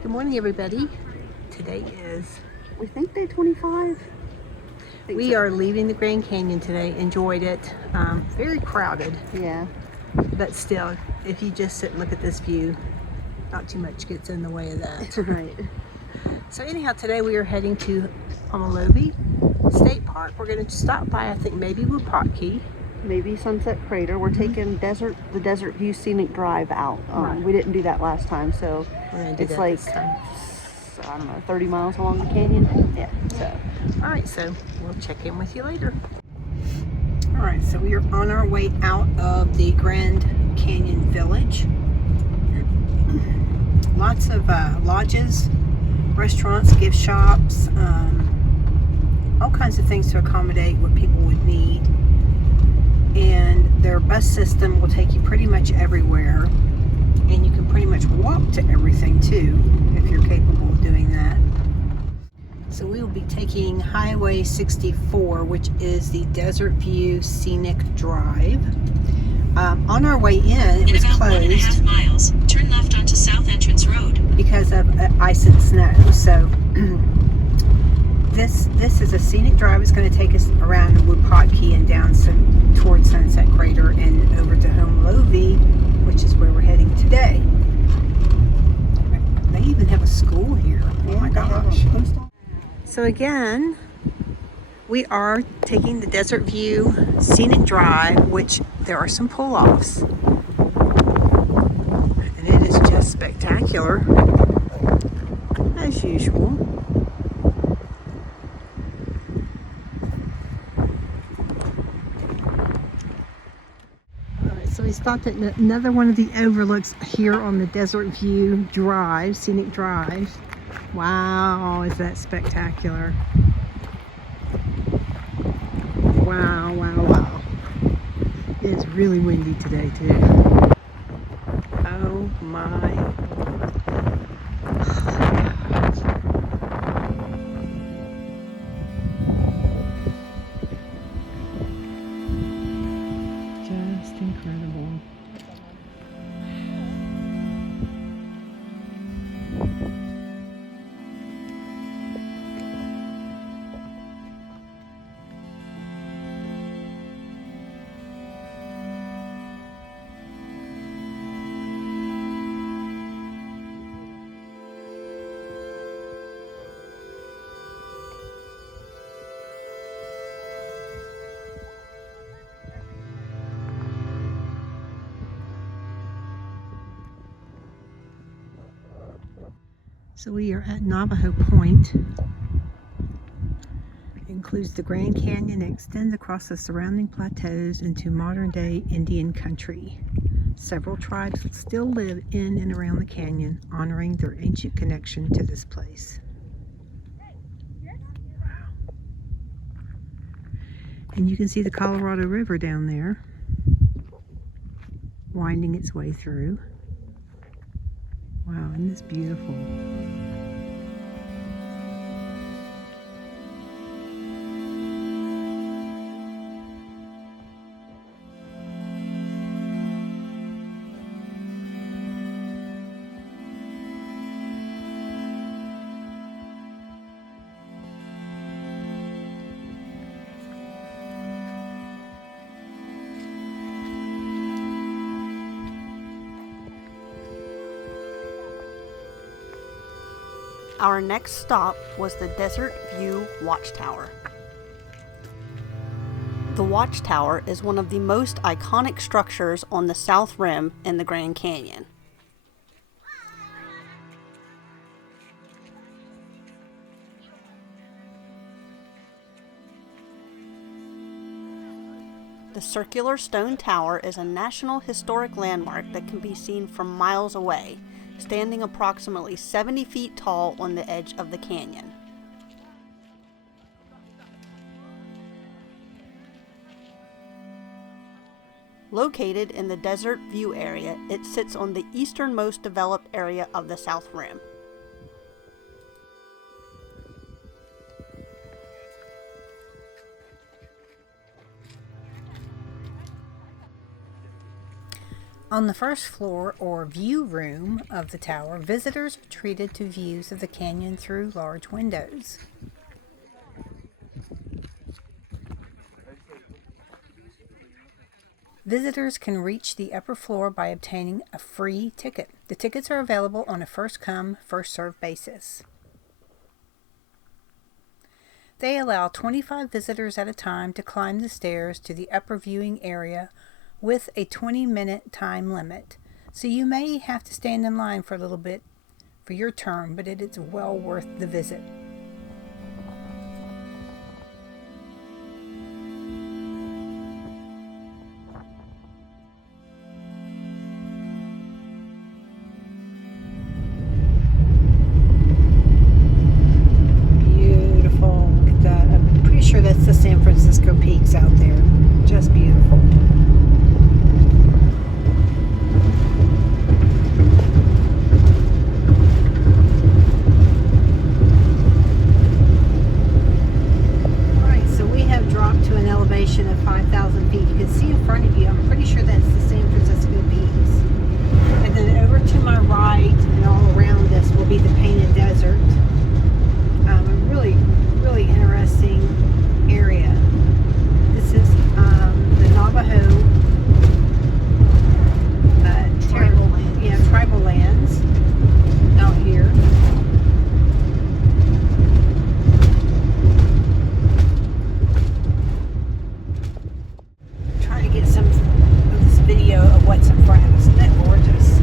Good morning, everybody. Today is, we think, day 25. We are leaving the Grand Canyon today. Enjoyed it. Very crowded. Yeah. But still, if you just sit and look at this view, not too much gets in the way of that. Right. So anyhow, today we are heading to Homolovi State Park. We're going to stop by, I think, maybe Wupatki. Maybe Sunset Crater. We're taking the Desert View Scenic Drive out. Right. We didn't do that last time, so We're going to do it's that like, this time. I don't know, 30 miles along the canyon. Yeah. So. All right, so we'll check in with you later. All right, so we are on our way out of the Grand Canyon Village. Lots of lodges, restaurants, gift shops, all kinds of things to accommodate what people would need. And their bus system will take you pretty much everywhere. And you can pretty much walk to everything too, if you're capable of doing that. So we will be taking Highway 64, which is the Desert View Scenic Drive. On our way in, it was closed. In about 1.5 miles, turn left onto South Entrance Road. Because of ice and snow. So this is a scenic drive. It's going to take us around Wupatki and down towards Sunset Crater and over to Homolovi, which is where we're heading today. They even have a school here. Oh my gosh. So again, we are taking the Desert View Scenic Drive, which there are some pull-offs. And it is just spectacular, as usual. Alright, so we stopped at another one of the overlooks here on the Desert View Drive, Scenic Drive. Wow, is that spectacular. Wow, wow, wow. It is really windy today too. Oh my. Just incredible. So we are at Navajo Point. It includes the Grand Canyon and extends across the surrounding plateaus into modern-day Indian country. Several tribes still live in and around the canyon, honoring their ancient connection to this place. Wow. And you can see the Colorado River down there, winding its way through. Wow, isn't this beautiful? Our next stop was the Desert View Watchtower. The Watchtower is one of the most iconic structures on the South Rim in the Grand Canyon. The circular stone tower is a National Historic Landmark that can be seen from miles away. standing approximately 70 feet tall on the edge of the canyon. Located in the Desert View area, it sits on the easternmost developed area of the South Rim. On the first floor, or view room, of the tower, visitors are treated to views of the canyon through large windows. Visitors can reach the upper floor by obtaining a free ticket. The tickets are available on a first-come, first-served basis. They allow 25 visitors at a time to climb the stairs to the upper viewing area with a 20-minute time limit. So you may have to stand in line for a little bit for your turn, but it is well worth the visit. Beautiful. Look at that. I'm pretty sure that's the San Francisco peaks out there. Just beautiful. Of 5,000 feet. You can see in front of you, I'm pretty sure that's the San Francisco peaks. And then over to my right and all around us will be the Painted Desert. A really, really interesting area. This is the Navajo Tribal lands. Yeah, tribal lands out here. Get some of this video of what's in front of us. Isn't that gorgeous?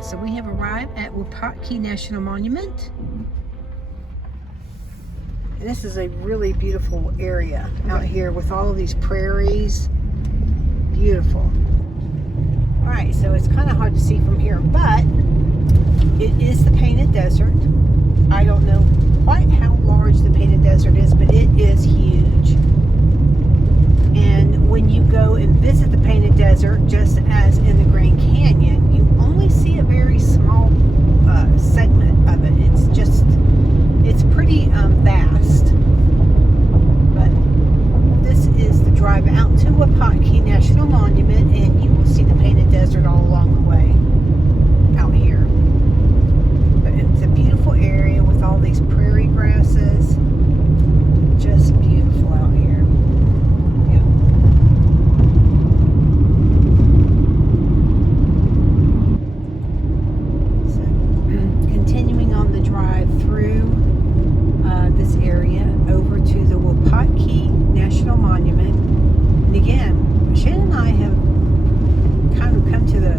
So we have arrived at Wupatki National Monument. And this is a really beautiful area out here with all of these prairies. Beautiful. Alright, so it's kind of hard to see from here, but it is the Painted Desert. I don't know quite how large the Painted Desert is, but it is huge. And when you go and visit the Painted Desert, just as in the Grand Canyon, you only see a very small segment of it. It's pretty vast. But this is the drive out to Wupatki National Monument, and you will see the Painted Desert all along the way out here. But it's a beautiful area with all these prairie grasses. Just beautiful out here. This area over to the Wupatki National Monument. And again, Shannon and I have kind of come to the,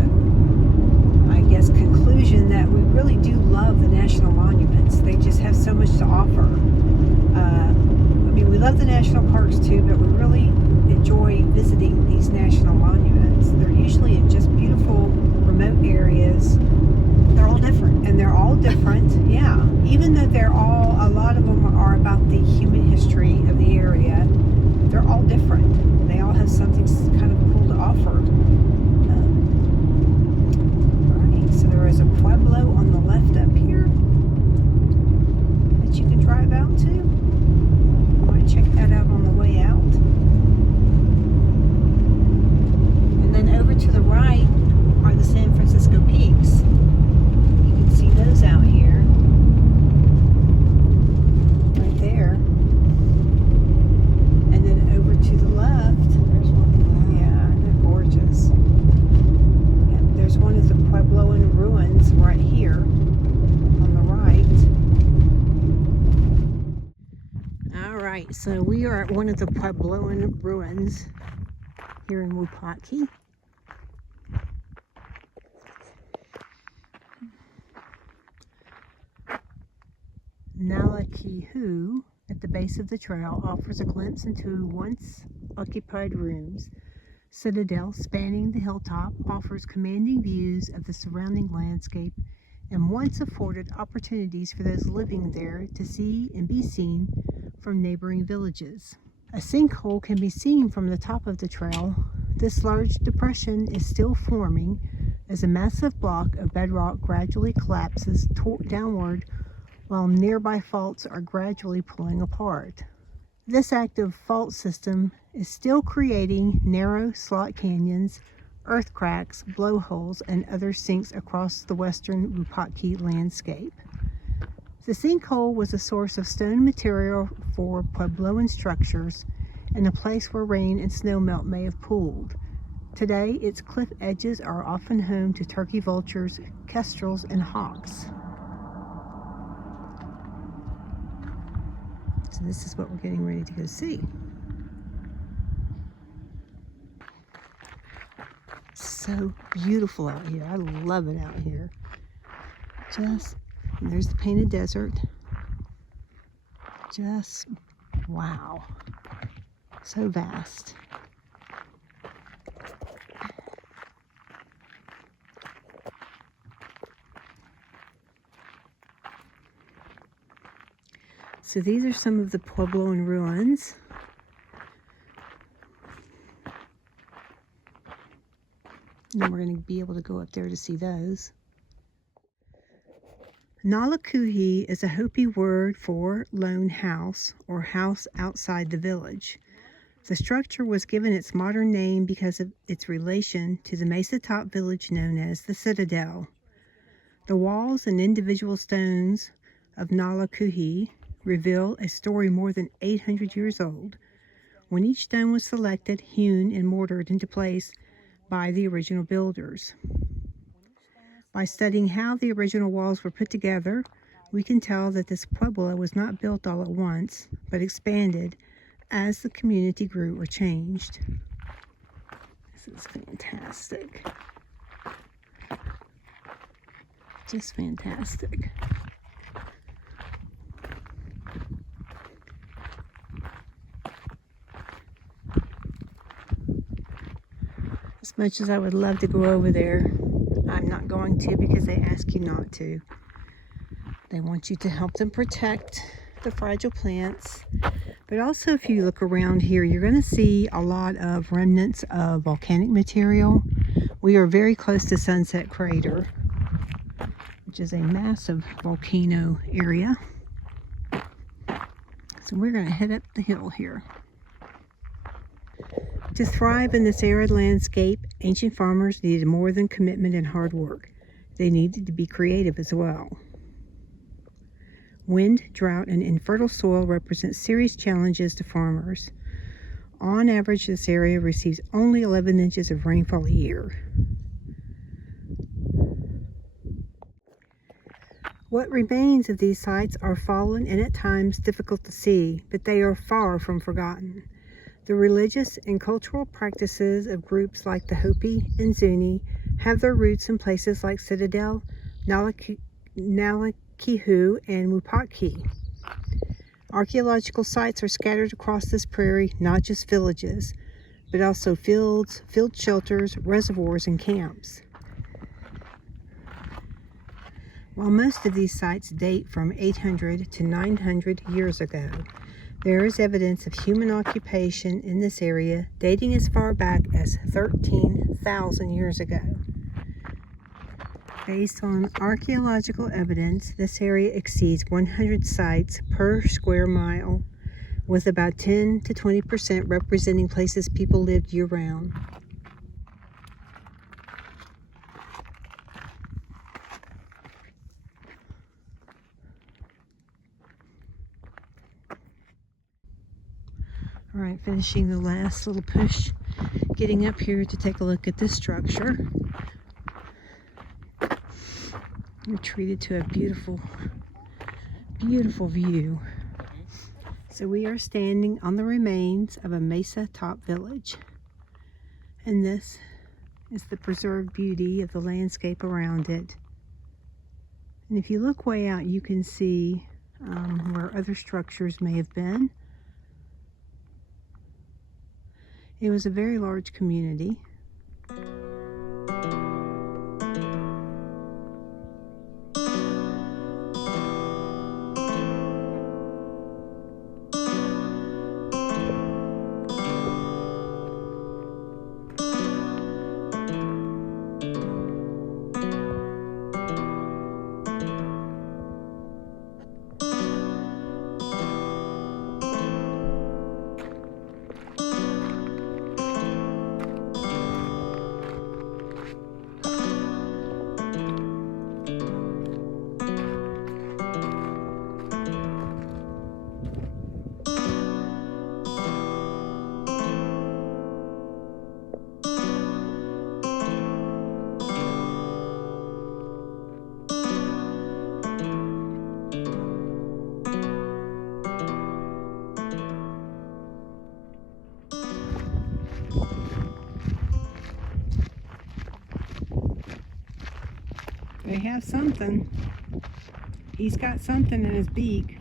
I guess, conclusion that we really do love the national monuments. They just have so much to offer. We love the national parks too, but we really enjoy visiting these national monuments. They're usually in just beautiful remote areas. They're all different, and they're all different, yeah. Even though a lot of them are about the human history of the area, they're all different. They all have something kind of cool to offer. Alright, so there is a pueblo on the left up here that you can drive out to. You might check that out on the way out. And then over to the right are the San Francisco peaks. See those out here. All right, so we are at one of the Puebloan ruins here in Wupatki. Nalakihu at the base of the trail offers a glimpse into once occupied rooms. Citadel spanning the hilltop offers commanding views of the surrounding landscape and once afforded opportunities for those living there to see and be seen from neighboring villages. A sinkhole can be seen from the top of the trail. This large depression is still forming as a massive block of bedrock gradually collapses downward while nearby faults are gradually pulling apart. This active fault system is still creating narrow slot canyons, earth cracks, blowholes, and other sinks across the western Wupatki landscape. The sinkhole was a source of stone material for Puebloan structures and a place where rain and snowmelt may have pooled. Today, its cliff edges are often home to turkey vultures, kestrels, and hawks. So this is what we're getting ready to go see. So beautiful out here. I love it out here. There's the painted desert. Just wow. So vast. So these are some of the Puebloan ruins. And we're going to be able to go up there to see those. Nalakuhi is a Hopi word for lone house or house outside the village. The structure was given its modern name because of its relation to the mesa top village known as the Citadel. The walls and individual stones of Nalakuhi reveal a story more than 800 years old, when each stone was selected, hewn, and mortared into place by the original builders. By studying how the original walls were put together, we can tell that this pueblo was not built all at once, but expanded as the community grew or changed. This is fantastic. Just fantastic. As much as I would love to go over there, I'm not going to because they ask you not to. They want you to help them protect the fragile plants. But also, if you look around here, you're going to see a lot of remnants of volcanic material. We are very close to Sunset Crater, which is a massive volcano area. So we're going to head up the hill here. To thrive in this arid landscape, ancient farmers needed more than commitment and hard work. They needed to be creative as well. Wind, drought, and infertile soil represent serious challenges to farmers. On average, this area receives only 11 inches of rainfall a year. What remains of these sites are fallen and at times difficult to see, but they are far from forgotten. The religious and cultural practices of groups like the Hopi and Zuni have their roots in places like Citadel, Nalakihu, and Wupatki. Archaeological sites are scattered across this prairie, not just villages, but also fields, field shelters, reservoirs, and camps. While most of these sites date from 800 to 900 years ago, there is evidence of human occupation in this area dating as far back as 13,000 years ago. Based on archaeological evidence, this area exceeds 100 sites per square mile, with about 10 to 20% representing places people lived year-round. All right, finishing the last little push, getting up here to take a look at this structure. We're treated to a beautiful, beautiful view. So we are standing on the remains of a mesa top village, and this is the preserved beauty of the landscape around it. And if you look way out, you can see where other structures may have been. It was a very large community. They have something. He's got something in his beak.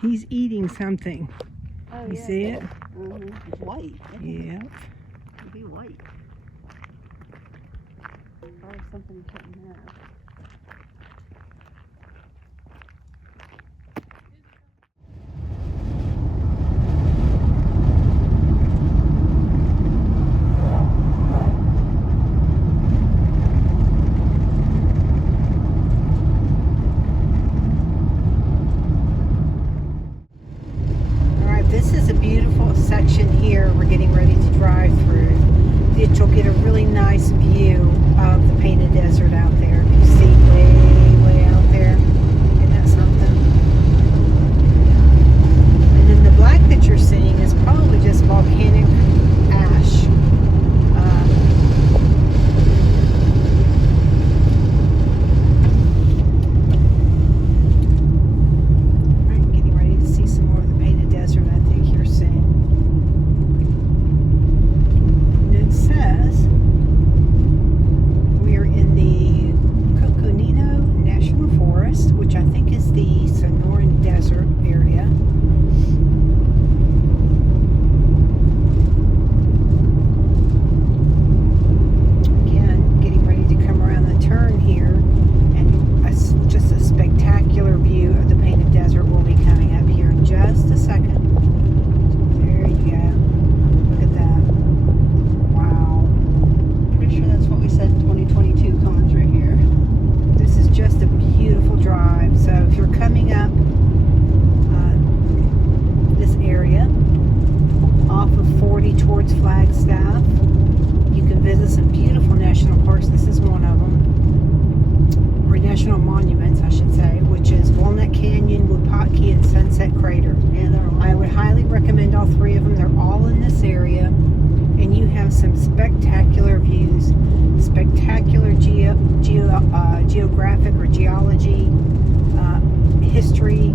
He's eating something. Oh, You see it? It's white. Yeah. It'd be white. Or something he shouldn't have. This is a beautiful section here we're getting ready to drive through. You'll get a really nice view of the Painted Desert out there. You see way out there. Isn't that something? And then the black that you're seeing is probably just volcanic ash. I'm getting ready to see some more of the Painted Desert, I think you're seeing. And it says we are in the Homolovi National Forest, which I think is the Sonoran Desert area. Again, getting ready to come around the turn here, and just a spectacular view of the Painted Desert will be coming up here in just a second. There you go. Look at that. Wow. Pretty sure that's what we said 2022 coming through here. This is just a beautiful drive. So if you're coming up this area off of 40 towards Flagstaff, you can visit some beautiful national parks. This is one of them, or national monuments, I should say, which is Walnut Canyon, Wupatki, and Sunset Crater. Yeah, they're all. I would highly recommend all three of them. They're all in this area, and you have some spectacular views, spectacular geographic or geology, history,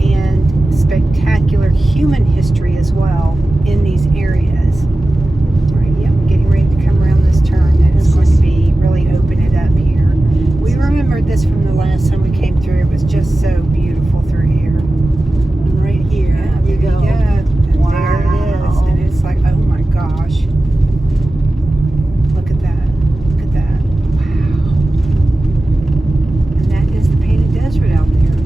and spectacular human history as well in these areas. All right, yep, getting ready to come around this turn, and it's going to be really open it up here. We remembered this from the last time we came through. It was just so beautiful through here. And right here, Yeah, you there go. And Wow. there it is. And it's like, oh my gosh. Look at that. Look at that. Wow. And that is the Painted Desert out there.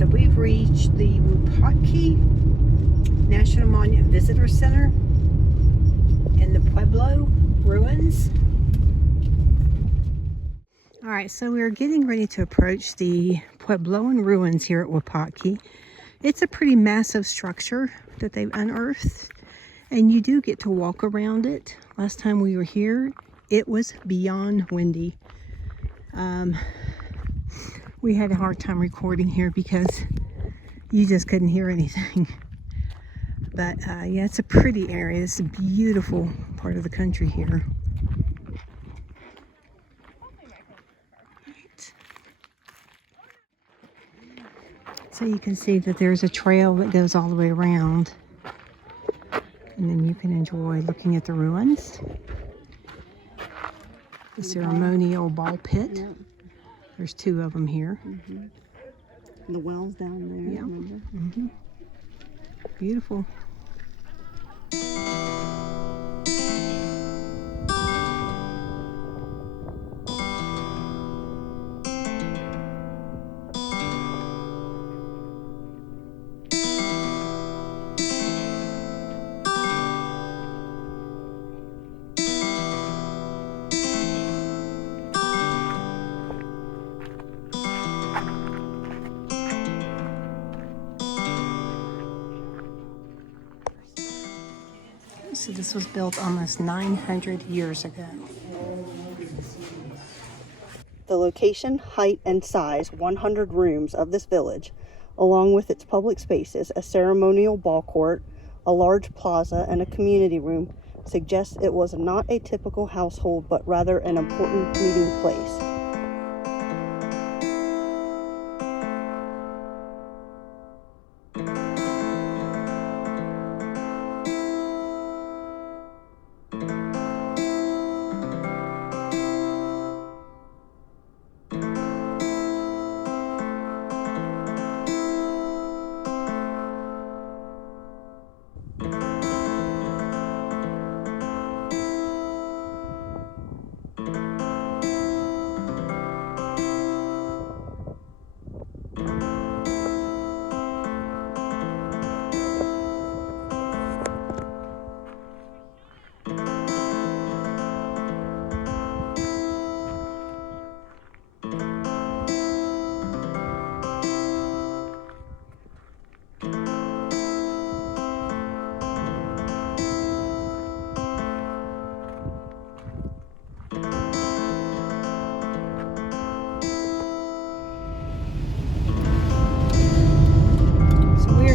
So we've reached the Wupatki National Monument Visitor Center in the Pueblo ruins. All right, so we're getting ready to approach the Puebloan ruins here at Wupatki. It's a pretty massive structure that they've unearthed, and you do get to walk around it. Last time we were here, it was beyond windy. We had a hard time recording here because you just couldn't hear anything. But yeah, it's a pretty area. It's a beautiful part of the country here. So you can see that there's a trail that goes all the way around. And then you can enjoy looking at the ruins. The ceremonial ball pit. Yep. There's 2 of them here. Mm-hmm. The wells down there. Yeah. Remember? Mm-hmm. Beautiful. So this was built almost 900 years ago. The location, height, and size 100 rooms of this village, along with its public spaces, a ceremonial ball court, a large plaza, and a community room, suggests it was not a typical household, but rather an important meeting place.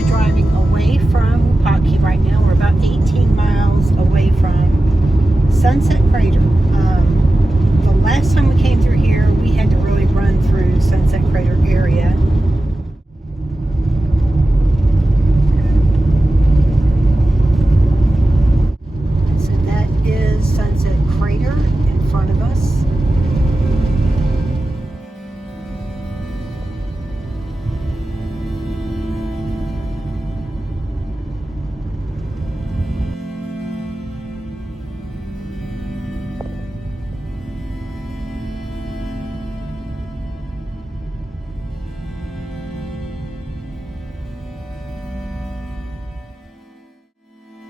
Driving away from Wupatki right now. We're about 18 miles away from Sunset Crater. The last time we came through here, we had to really run through Sunset Crater area. So that is Sunset Crater in front of us.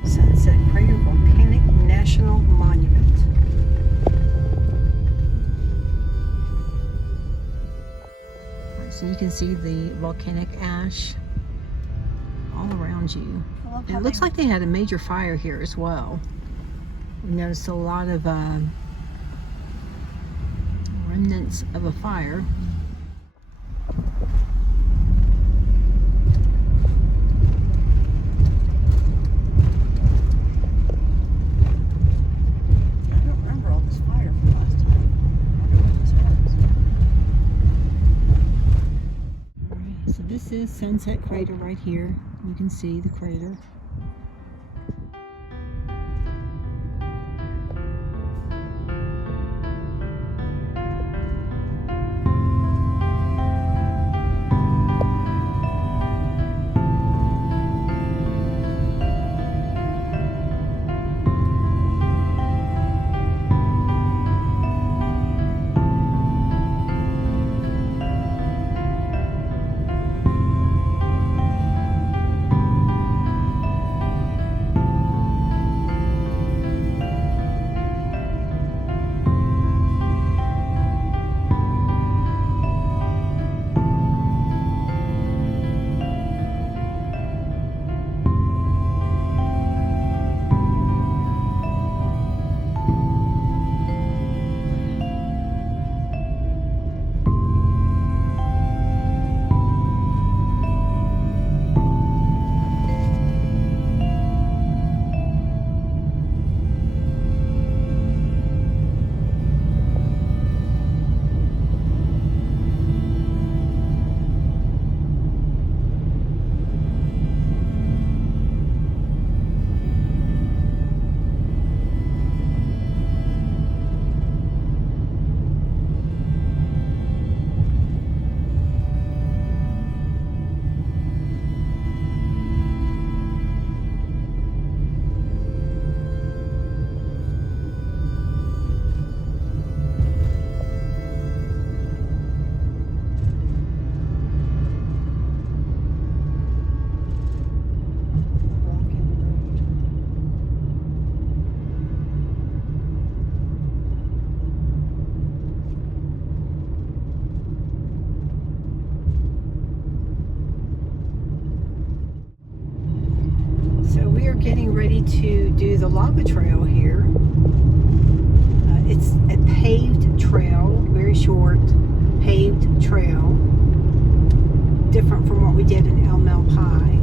Sunset Crater Volcano National Monument. So you can see the volcanic ash all around you. And it looks like they had a major fire here as well. We noticed a lot of remnants of a fire. This is Sunset Crater right here. You can see the crater. going to do the lava trail here. It's a paved trail, very short paved trail, different from what we did in El Malpai.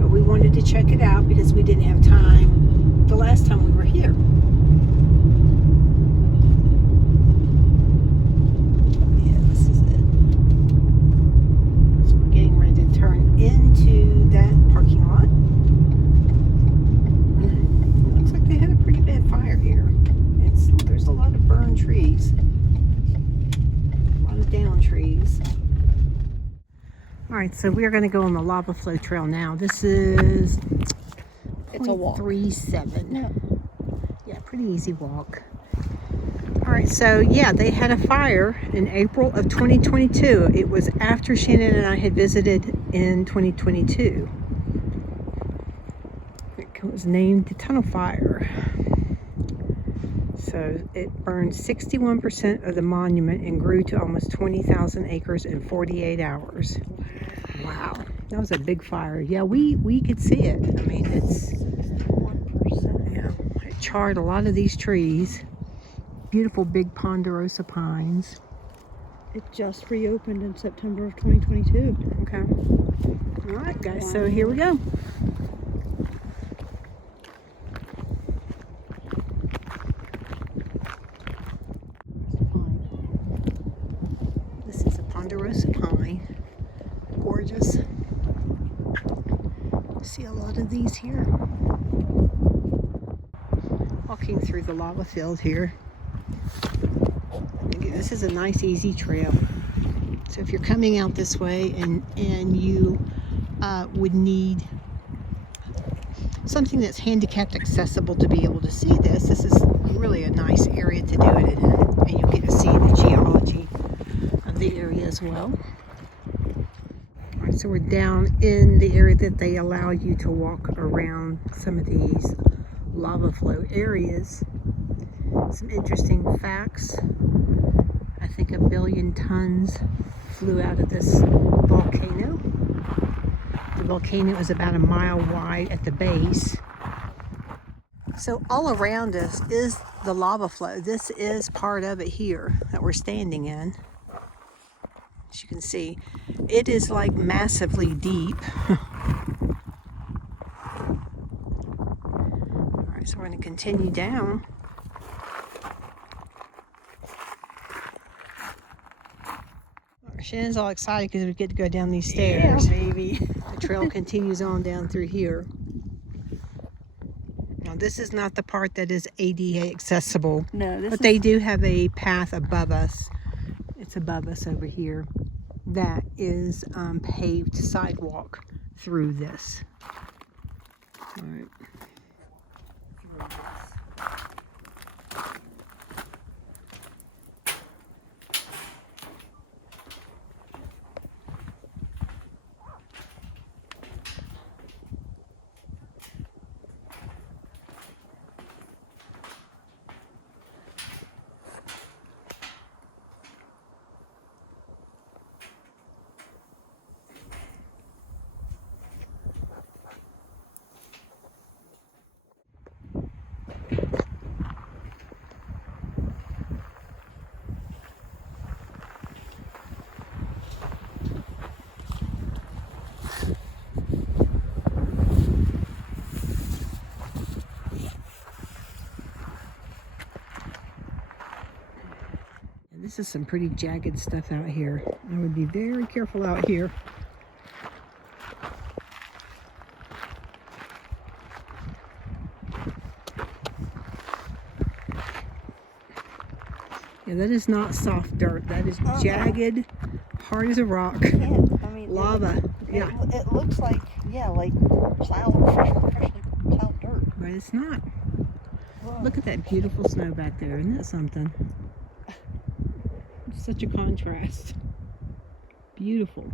But we wanted to check it out because we didn't have time the last time we were here. Yeah, this is it. So we're getting ready to turn into that parking lot. It looks like they had a pretty bad fire here. There's a lot of burned trees, a lot of down trees. All right, so we are going to go on the lava flow trail now. This is It's a walk. 0.37. Yeah. Yeah, pretty easy walk. All right, so yeah, they had a fire in April of 2022. It was after Shannon and I had visited in 2022. It was named the Tunnel Fire. So it burned 61% of the monument and grew to almost 20,000 acres in 48 hours. Wow, that was a big fire. Yeah, we could see it. I mean, it's 1%. yeah, it charred a lot of these trees. Beautiful big ponderosa pines. It just reopened in September of 2022. Okay. All right, guys. So here we go. This is a ponderosa pine. Gorgeous. See a lot of these here. Walking through the lava field here. This is a nice easy trail. So if you're coming out this way and you would need something that's handicapped accessible to be able to see this is really a nice area to do it in, and you'll get to see the geology of the area as well. All right, so we're down in the area that they allow you to walk around some of these lava flow areas. Some interesting facts. I think 1 billion tons flew out of this volcano. The volcano is about 1 mile wide at the base. So all around us is the lava flow. This is part of it here that we're standing in. As you can see, it is like massively deep. All right, so we're going to continue down. Shannon's all excited because we get to go down these stairs. Yeah, baby. The trail continues on down through here. Now this is not the part that is ADA accessible, No, this but is they do have a path above us. It's above us over here. That is paved sidewalk through this. All right. This is some pretty jagged stuff out here. I would be very careful out here. Yeah, that is not soft dirt. That is jagged, hard as a rock. Yeah, I mean, Lava. Yeah. It looks like, yeah, like freshly plowed dirt. But it's not. Whoa. Look at that beautiful snow back there. Isn't that something? It's such a contrast. Beautiful.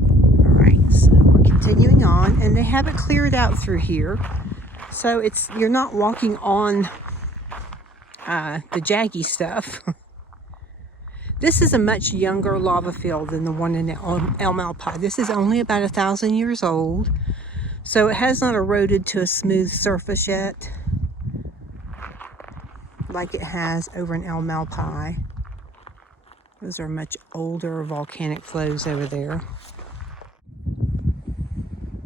All right, so we're continuing on, and they have it cleared out through here. So you're not walking on the jaggy stuff. This is a much younger lava field than the one in El Malpai. This is only about 1,000 years old. So it has not eroded to a smooth surface yet, like it has over in El Malpai. Those are much older volcanic flows over there.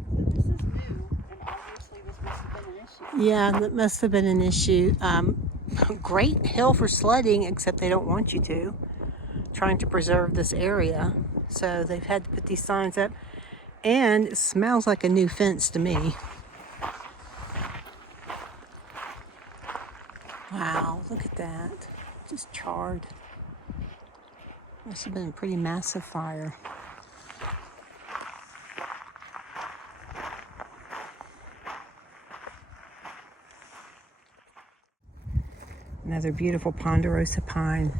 So this is new, and obviously this must have been an issue. Yeah, that must have been an issue. Great hill for sledding, except they don't want you to. Trying to preserve this area. So they've had to put these signs up. And it smells like a new fence to me. Wow, look at that. Just charred. Must have been a pretty massive fire. Another beautiful ponderosa pine.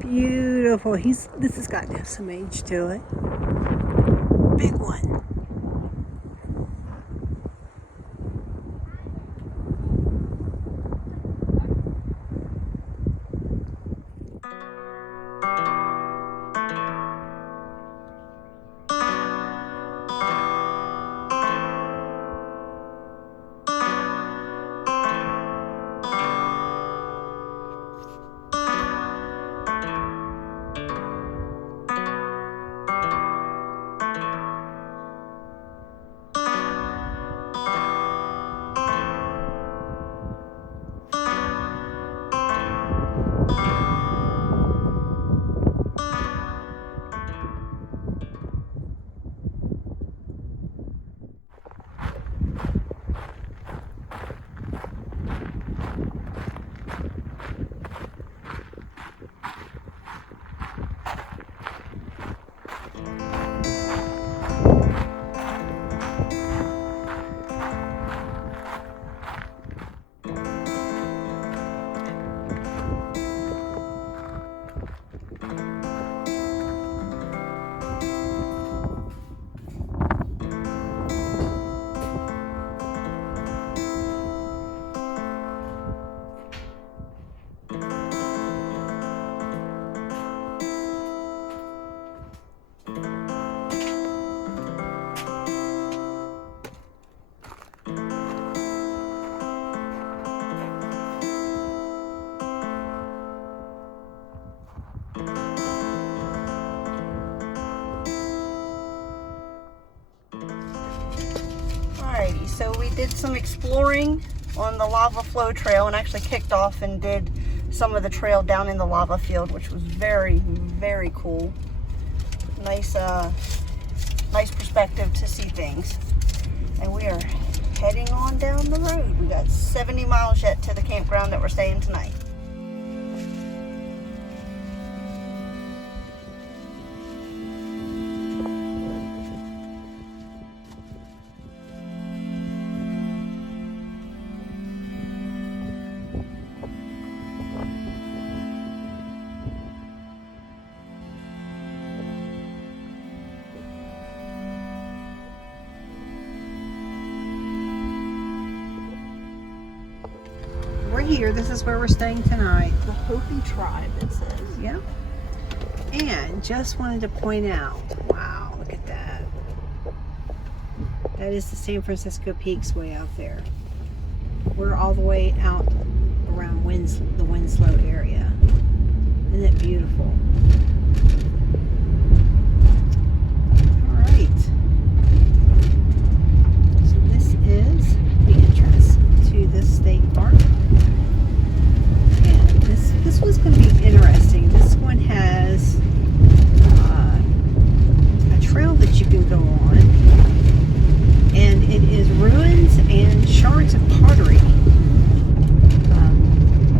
Beautiful. This has got to have some age to it. Big one. Alrighty, so we did some exploring on the lava flow trail and actually kicked off and did some of the trail down in the lava field, which was very, very cool. Nice perspective to see things. And we are heading on down the road. We got 70 miles yet to the campground that we're staying tonight. We're here. This is where we're staying tonight. The Hopi Tribe, it says. Yep. And just wanted to point out, wow, look at that. That is the San Francisco Peaks way out there. We're all the way out around the Winslow area. Isn't it beautiful? All right. So this is the entrance to this state park. And this one's going to be interesting. This one has a trail that you can go on, and it is ruins and shards of pottery.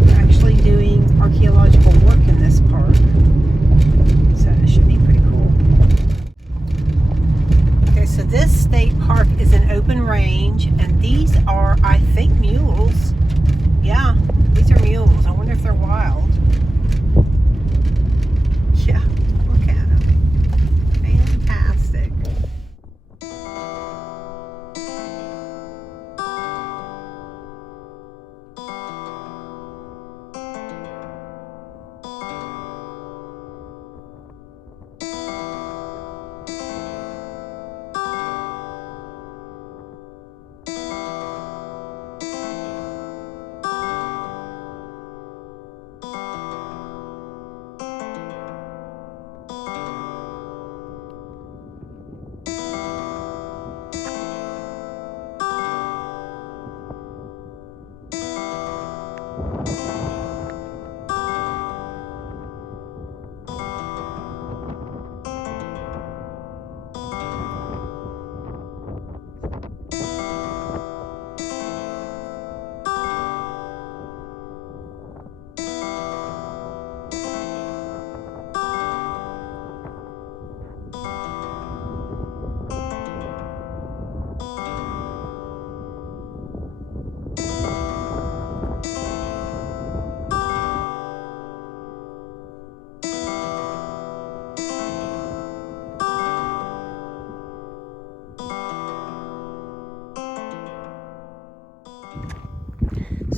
They're actually doing archaeological work in this park, so it should be pretty cool. Okay, so this state park is an open range, and these are, I think, mules. Yeah, these are mules. I wonder if they're wild. Yeah, look at them. Fantastic.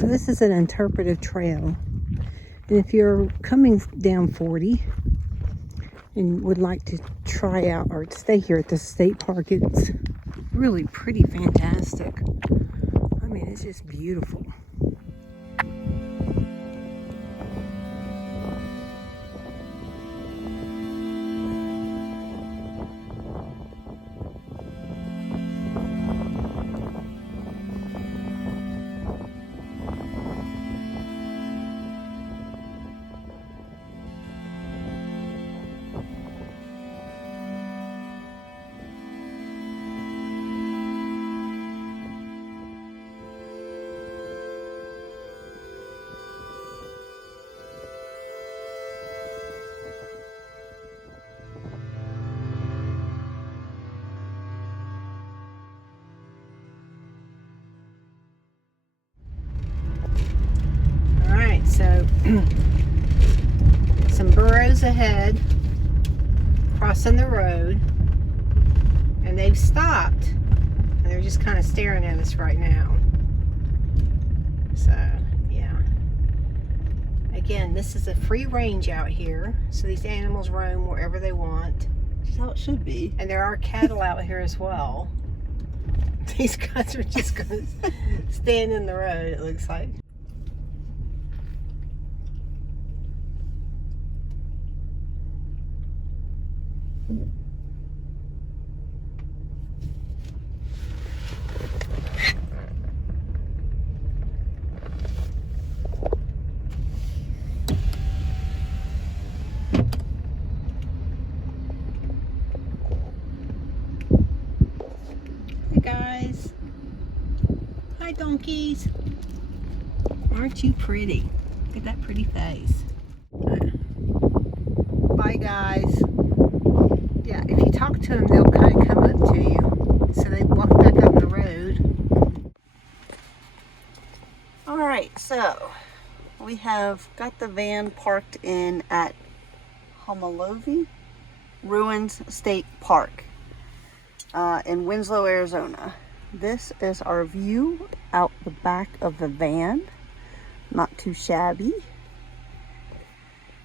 this is an interpretive trail. And if you're coming down 40 and would like to try out or stay here at the state park, it's really pretty fantastic. I mean, it's just beautiful. So some burros ahead, crossing the road, and they've stopped and they're just kind of staring at us right now. So yeah, again, this is a free range out here, so these animals roam wherever they want. That's how it should be. And there are cattle out here as well. These guys are just gonna stand in the road, it looks like. Hey guys. Hi donkeys. Aren't you pretty? Look at that pretty face. Bye guys. Yeah, if you talk to them, they'll kind of come up to you. So they walk back up the road. Alright, so we have got the van parked in at Homolovi State Park in Winslow, Arizona. This is our view out the back of the van. Not too shabby.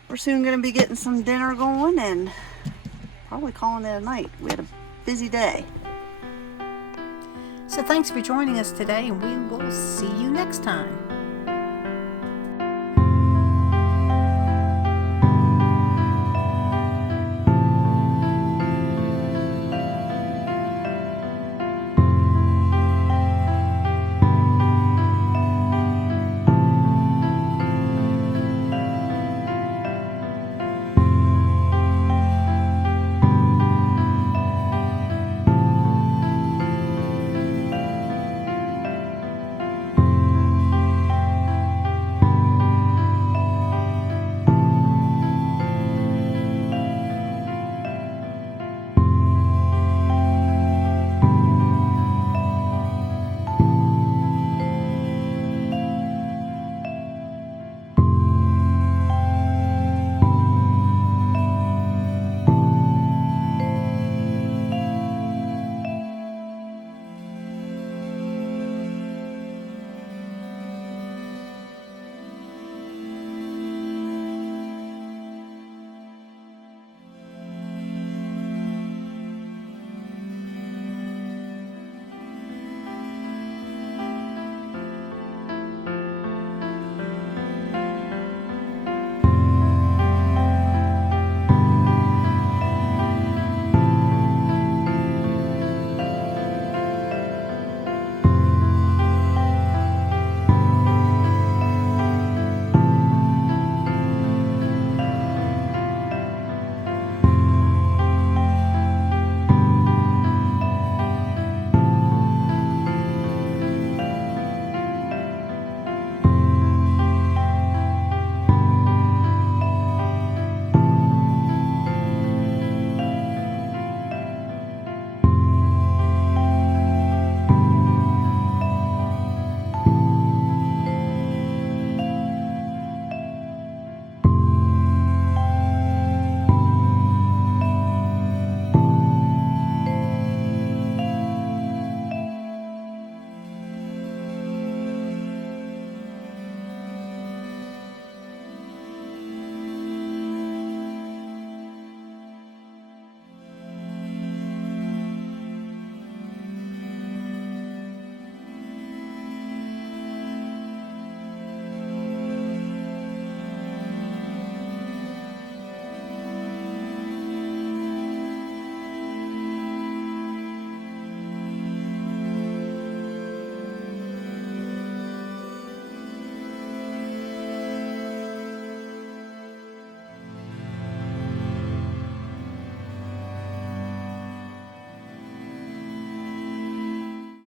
We're soon going to be getting some dinner going and probably calling it a night. We had a busy day. So thanks for joining us today, and we will see you next time.